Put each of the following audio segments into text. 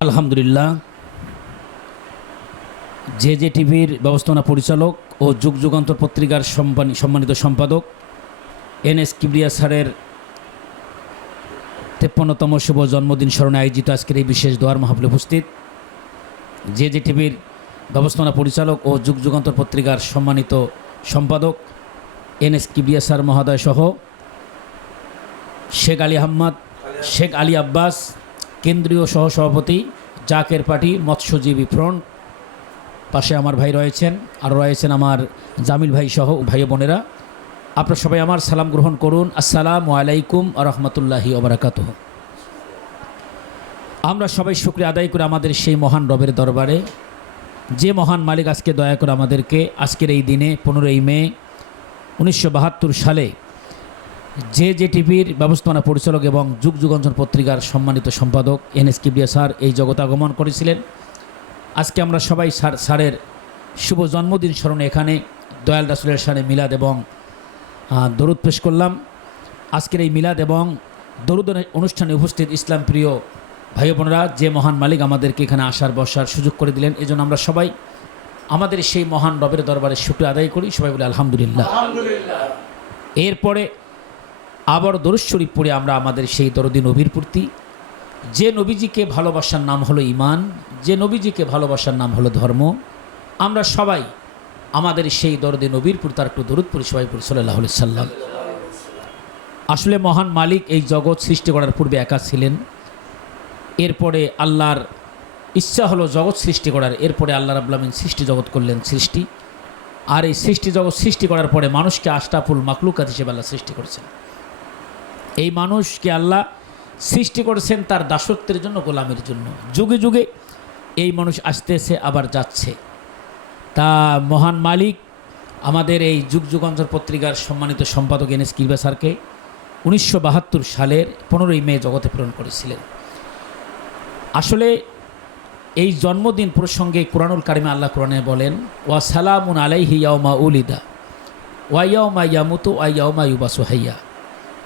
আলহামদুলিল্লাহ। J J টিভির ব্যবস্থাপনা পরিচালক ও যুগ যুগান্তর পত্রিকার সম্মানি- সম্মানিত সম্পাদক এন এস কিবরিয়া স্যারের তেপ্পান্নতম শুভ জন্মদিন স্মরণে আয়োজিত আজকের এই বিশেষ দোয়ার মাহফিল উপস্থিত জে জে টিভির ব্যবস্থাপনা পরিচালক ও যুগ যুগান্তর পত্রিকার সম্মানিত সম্পাদক এন এস কিবরিয়া স্যার মহোদয় সহ শেখ আলী আহম্মদ শেখ আলী আব্বাস কেন্দ্রীয় সহসভাপতি জাকের পার্টি মৎস্যজীবী ফ্রন্ট। পাশে আমার ভাই রয়েছেন আর রয়েছেন আমার জামিল ভাই সহ ভাই বোনেরা। আপনারা সবাই আমার সালাম গ্রহণ করুন। আসসালামু আলাইকুম রহমতুল্লাহি ওবরাকাত আমরা সবাই শুক্রিয়া আদায় করে আমাদের সেই মহান রবের দরবারে। যে মহান মালিক আজকে দয়া করে আমাদেরকে, আজকের এই দিনে পনেরোই মে, উনিশশো বাহাত্তর সালে জে জে টিভির ব্যবস্থাপনা পরিচালক এবং যুগ যুগান্তর পত্রিকার সম্মানিত সম্পাদক এন এস কিবরিয়া স্যার এই জগতে আগমন করেছিলেন। আজকে আমরা সবাই স্যার স্যারের শুভ জন্মদিন স্মরণে এখানে দয়াল রাসুলের সানে মিলাদ এবং দরুদ পেশ করলাম। আজকের এই মিলাদ এবং দরুদ অনুষ্ঠানে উপস্থিত ইসলাম প্রিয় ভাই বোনেরা যে মহান মালিক আমাদেরকে এখানে আসার বসার সুযোগ করে দিলেন এজন্য আমরা সবাই আমাদের সেই মহান রবের দরবারে শুক্রিয়া আদায় করি। সবাই বলে আলহামদুলিল্লাহ। এরপরে আবার দরুদ শরীফ পড়ে আমরা আমাদের সেই দরদি নবীর প্রতি। যে নবীজিকে ভালোবাসার নাম হলো ইমান যে নবীজিকে ভালোবাসার নাম হলো ধর্ম, আমরা সবাই আমাদের সেই দরদি নবীর প্রতি তার একটু দরুদ পড়ি সবাই পড়ি সাল্লাহ সাল্লাম। আসলে মহান মালিক এই জগৎ সৃষ্টি করার পূর্বে একা ছিলেন। এরপরে আল্লাহর ইচ্ছা হলো জগৎ সৃষ্টি করার, এরপরে আল্লাহ রাবুল্লামিন সৃষ্টি জগৎ করলেন সৃষ্টি। আর এই সৃষ্টি জগৎ সৃষ্টি করার পরে মানুষকে আষ্টাফুল মাকলুকাত হিসেবে আল্লাহ সৃষ্টি করেছেন। এই মানুষকে আল্লাহ সৃষ্টি করেছেন তার দাসত্বের জন্য, গোলামের জন্য। যুগে যুগে এই মানুষ আসতেছে, আবার যাচ্ছে। তা মহান মালিক, আমাদের এই যুগ যুগান্তর পত্রিকার সম্মানিত সম্পাদক এন এস কিরবা স্যারকে উনিশশো বাহাত্তর সালের পনেরোই মে জগতে প্রেরণ করেছিলেন। আসলে এই জন্মদিন প্রসঙ্গে কোরআনুল কারিমে আল্লাহ কোরআনে বলেন, ওয়া সালামুন আলাইহি ইয়াউমা উলিদা, ওয়া ইয়াউমা ইয়ামুতু, ওয়া ইয়াউমা ইউবাসু হাইয়া।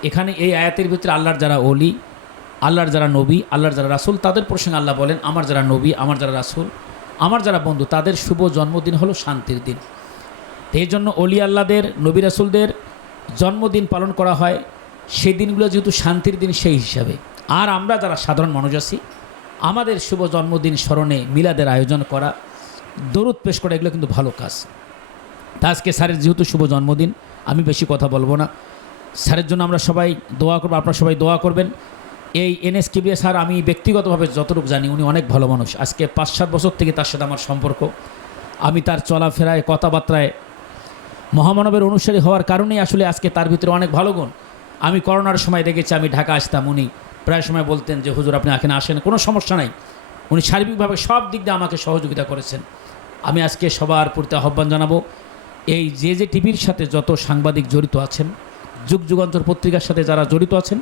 এখানে এই আয়াতের ভিতরে আল্লাহর যারা অলি আল্লাহর যারা নবী, আল্লাহর যারা রাসূল, তাদের প্রসঙ্গে আল্লাহ বলেন, আমার যারা নবী, আমার যারা রাসুল, আমার যারা বন্ধু, তাদের শুভ জন্মদিন হলো শান্তির দিন। এই জন্য অলি আল্লাহদের, নবী রাসুলদের জন্মদিন পালন করা হয়। সেই দিনগুলো যেহেতু শান্তির দিন, সেই হিসাবে। আর আমরা যারা সাধারণ মানুষ আছি, আমাদের শুভ জন্মদিন স্মরণে মিলাদের আয়োজন করা, দরুদ পেশ করা, এগুলো কিন্তু ভালো কাজ। তা আজকে স্যারের যেহেতু শুভ জন্মদিন, আমি বেশি কথা বলব না। স্যারের জন্য আমরা সবাই দোয়া করব, আপনারা সবাই দোয়া করবেন। এই এনএস কিবিএ স্যার, আমি ব্যক্তিগতভাবে যতটুকু জানি, উনি অনেক ভালো মানুষ। আজকে পাঁচ সাত বছর থেকে তার সাথে আমার সম্পর্ক। আমি তার চলাফেরায়, কথাবার্তায় মহামানবের অনুসারী হওয়ার কারণেই আসলে আজকে তার ভিতরে অনেক ভালো গুণ। আমি করোনার সময় দেখেছি, আমি ঢাকা আসতাম, উনি প্রায় সময় বলতেন যে, হুজুর, আপনি এখানে আসেন, কোনো সমস্যা নাই। উনি সার্বিকভাবে সব দিক দিয়ে আমাকে সহযোগিতা করেছেন। আমি আজকে সবার প্রতি আহ্বান জানাব, এই যে যে টিভির সাথে যত সাংবাদিক জড়িত আছেন যুগ যুগান্তর পত্রিকার সাথে যারা জড়িত আছেন,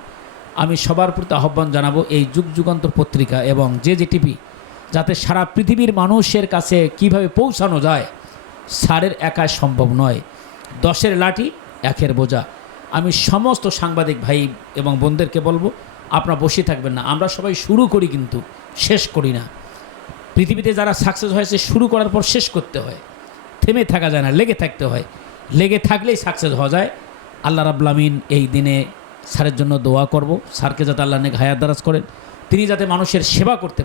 আমি সবার প্রতি আহ্বান জানাব এই যুগ যুগান্তর পত্রিকা এবং যে যে টিভি, যাতে সারা পৃথিবীর মানুষের কাছে কীভাবে পৌঁছানো যায়, সারের একাই সম্ভব নয়। দশের লাঠি, একের বোঝা। আমি সমস্ত সাংবাদিক ভাই এবং বোনদেরকে বলব, আপনারা বসে থাকবেন না। আমরা সবাই শুরু করি কিন্তু, শেষ করি না। পৃথিবীতে যারা সাকসেস হয়েছে শুরু করার পর শেষ করতে হয়। থেমে থাকা যায় না, লেগে থাকতে হয়। লেগে থাকলেই সাকসেস হওয়া যায়। আল্লাহ রাবলামিন এই দিনে স্যারের জন্য দোয়া করব। স্যারকে যাতে আল্লাহ নেক হায়াত দারাজ করেন। তিনি যাতে মানুষের সেবা করতে